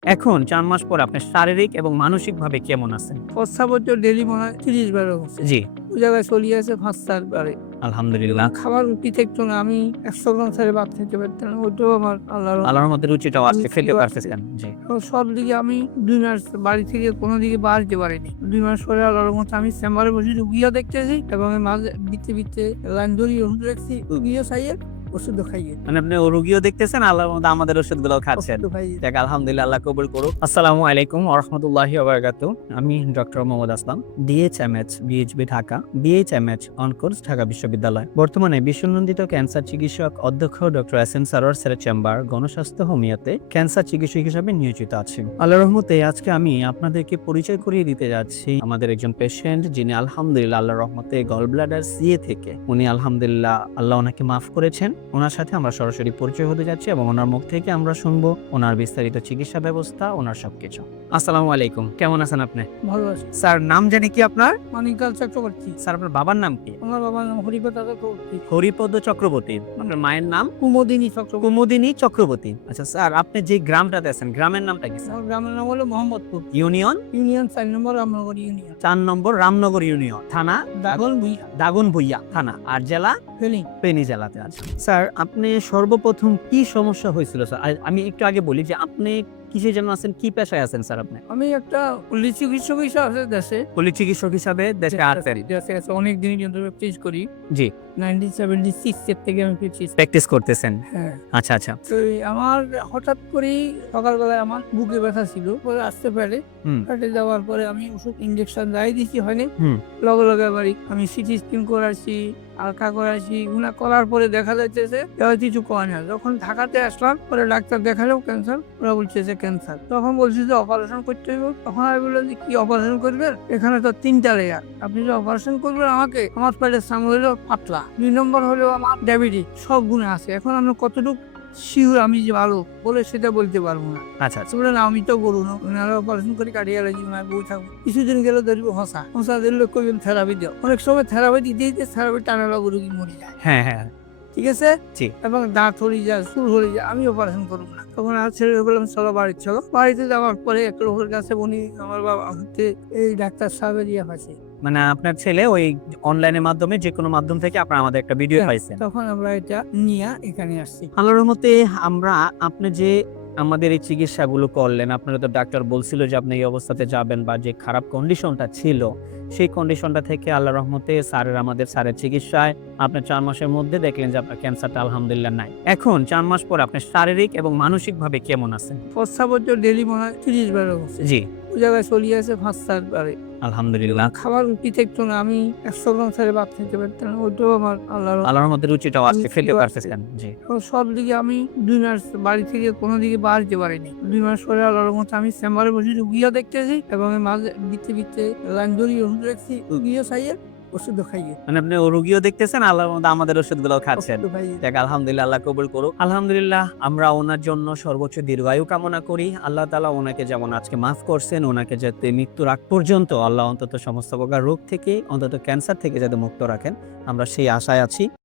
এখন ৪ মাস পর আপনি শারীরিক এবং মানসিকভাবে কেমন আছেন? প্রস্রাবের তো ডেইলি মনে হয় ৩০ বারের হচ্ছে। জি, ওই জায়গায় চলিয়ে আছে ৫-৪ বারে। আলহামদুলিল্লাহ। খাবার রুচি থাকতো না। আমি ১০০ গ্রাম ছাড়া ভাত খেতে পারতাম না। ওইটাও আমার আল্লাহর আল্লাহর রহমতে রুচিটাও আজকে খেতে রুচিও আসছে। পারতেছেন। জি। তো সব দিকে আমি ২ মাস বাড়ি থেকে কোনো দিকে বাড়তে পারিনি। ২ মাস পরে আল্লাহর রহমতে আমি চেম্বারে বসে রুগীও দেখতেছি এবং এর মাঝে ভিত্তি লাইন ধরিয়ে ওষুধ রাখছি। রুগীও খাইয়ে, ওষুধও খাইয়ে। মানে আপনি রোগীও দেখতেছেন, আল্লাহর রহমতে আমাদের ওষুধগুলোও খাচ্ছেন। ওষুধও খাইয়ে। যাক আলহামদুলিল্লাহ, আল্লাহ কবুল করুক। আসসালামু আলাইকুম ওয়া রাহমাতুল্লাহি ওয়া বারাকাতুহু। আমি ডক্টর মোহাম্মদ আসলাম, ডিএইচএমএইচ, বিএইচবি ঢাকা, বিএইচএমএইচ অনকোর্স ঢাকা বিশ্ববিদ্যালয়। বর্তমানে বিশ্বনন্দিত ক্যান্সার চিকিৎসক অধ্যক্ষ ডক্টর এসএম সারোয়ার স্যারের চেম্বার গণস্বাস্থ্য হোমিওতে ক্যান্সার চিকিৎসক হিসেবে নিয়োজিত আছি। আল্লাহর রহমতে আজকে আমি আপনাদেরকে পরিচয় করিয়ে দিতে যাচ্ছি আমাদের একজন পেশেন্ট, যিনি আলহামদুলিল্লাহ আল্লাহর রহমতে গল ব্লাডার সিএ থেকে উনি আলহামদুলিল্লাহ আল্লাহ ওনাকে মাফ করেছেন। ওনার সাথে আমরা সরাসরি পরিচয় হতে যাচ্ছি এবং ওনার মুখ থেকে আমরা শুনবো ওনার বিস্তারিত চিকিৎসা ব্যবস্থা, ওনার সবকিছু। আসসালামু আলাইকুম, কেমন আছেন আপনি? ভালো আছে। স্যার, নাম জানি কি আপনার? মানিকাল চক্রবর্তী। স্যার, আপনার বাবার নাম কি? আমার বাবার নাম হরিপদ চক্রবর্তী। হরিপদ চক্রবর্তী। আপনার মায়ের নাম? কুমোদিনী চক্রবর্তী। কুমুদিনী চক্রবর্তী। আচ্ছা স্যার, আপনি যে গ্রামটাতে আছেন, গ্রামের নামটা কি স্যার? আমার গ্রামের নাম হলো মোহাম্মদপুর। ইউনিয়ন? ইউনিয়ন ৪ নম্বর রামনগর ইউনিয়ন। ৪ নম্বর রামনগর ইউনিয়ন। থানা? দাগন ভুইয়া। দাগনভূঞা থানা। আর জেলা? ফেনী। ফেনী জেলাতে আছে। স্যার, আপনি সর্বপ্রথম কি সমস্যা হয়েছিল স্যার? আমি একটু আগে বলি যে আপনি কিসে যেন আছেন, কি পেশায় আছেন স্যার আপনি? আমি একটা পল্লী চিকিৎসক হিসেবে আছে দেশে। পল্লী চিকিৎসক হিসাবে দেশে আছেন? দেশে আছে অনেক দিন কিন্তু প্র্যাকটিস করি। জি। 1976 এর থেকে আমি প্র্যাকটিস। প্র্যাকটিস করতেছেন? হ্যাঁ। আচ্ছা আচ্ছা। তো আমার হঠাৎ করেই সকালবেলায় আমার বুকে ব্যথা ছিল। পরে আসতে পারে। হুম। পেটে যাওয়ার পরে আমি ওষুধ ইনজেকশন যাই দিছি হয়নি। হুম। লগে লগে বাড়ি আমি সিটি স্ক্যান করাইছি, আলট্রা করাইছি। এগুলা করার পরে দেখা যাইতেছে কিছু কয় না। যখন ঢাকাতে আসলাম পরে ডাক্তার দেখালেও ক্যান্সার, ওরা বলছে ক্যান্সার। তখন বলছি যে অপারেশন করতে হইব। তখন আমি বললাম যে কি অপারেশন করবেন? এখানে তো 3টা লেয়ার। আপনি যে অপারেশন করবেন আমাকে, আমার পেটের সামনে হলো পাতলা, 2 নম্বর হলো আমার ডায়াবেটিস, সব গুণে আছে। এখন আমি কতটুকু শিওর আমি যে ভালো বলে সেটা বলতে পারবো না। আচ্ছা আচ্ছা। বললেন আমি তো গরু না, অপারেশন করে কাটিয়ে রাখি না, বই থাকবো। কিছুদিন গেলে ধরবো হসা দিলে কইবেন থেরাপি দাও। অনেক সময় থেরাপি দিতে দিতে থেরাপি টানা লাগবে, রুগী মরে যায়। হ্যাঁ হ্যাঁ। ঠিক আছে। জি। এবং দাঁত হয়ে যায়, সুর হয়ে যায়, আমি অপারেশন করবো না। তখন আর ছেড়ে বললাম চলো বাড়ি চলো। বাড়িতে যাওয়ার পরে এক লোকের কাছে উনি আমার বাবা হচ্ছে এই ডাক্তার সাহেবের ইয়ে পাইছে। মানে আপনার ছেলে ওই অনলাইনের মাধ্যমে, যে কোনো মাধ্যম থেকে আপনার আমাদের একটা ভিডিও পাইছেন। তখন আমরা এটা নিয়ে এখানে আসছি। আল্লাহর রহমতে আমরা, আপনি যে আমাদের এই চিকিৎসাগুলো করলেন, আপনারা তো ডাক্তার বলছিল যে আপনি এই অবস্থাতে যাবেন, বা যে খারাপ কন্ডিশনটা ছিল সেই কন্ডিশনটা থেকে আল্লাহর রহমতে আমাদের স্যারের চিকিৎসায় আপনার ৪ মাসের মধ্যে দেখলেন যে আপনার ক্যান্সারটা আলহামদুলিল্লাহ নাই। এখন ৪ মাস পর আপনি শারীরিক এবং মানসিকভাবে কেমন আছেন? প্রস্রাবের তো ডেইলি মনে হয় ৩০ বারের হচ্ছে। জি, ওই জায়গায় চলিয়ে আছে ৫-৪ বারে। আলহামদুলিল্লাহ। খাবার রুচি থাকতো না। আমি ১০০ গ্রাম ছাড়া ভাত খেতে পারতাম না। ওইটাও আমার আল্লাহর রহমতে রুচিটাও আজকে খেতে রুচিও পারতেছেন। জি। তো সব দিকে আমি ২ মাস বাড়ি থেকে কোনো দিকে বাড়তে পারিনি। ২ মাস পরে আল্লাহর রহমতে আমি চেম্বারে বসে রুগীও দেখতেছি এবং এর মাঝে ভিত্তি লাইন ধরিয়ে ওষুধ রাখছি। রুগীও খাইয়ে, ওষুধও খাইয়ে। মানে আপনি রোগীও দেখতেছেন, আল্লাহর রহমতে আমাদের ওষুধগুলোও খাচ্ছেন। ওষুধও খাইয়ে। যাক আলহামদুলিল্লাহ, আল্লাহ কবুল করুক। আলহামদুলিল্লাহ, আমরা ওনার জন্য সর্বোচ্চ দীর্ঘায়ু কামনা করি। আল্লাহ তাআলা ওনাকে যেমন আজকে মাফ করছেন, ওনাকে যাতে মৃত্যুর আগ পর্যন্ত আল্লাহ অন্তত সমস্ত প্রকার রোগ থেকে, অন্তত ক্যান্সার থেকে যাতে মুক্ত রাখেন, আমরা সেই আশায় আছি।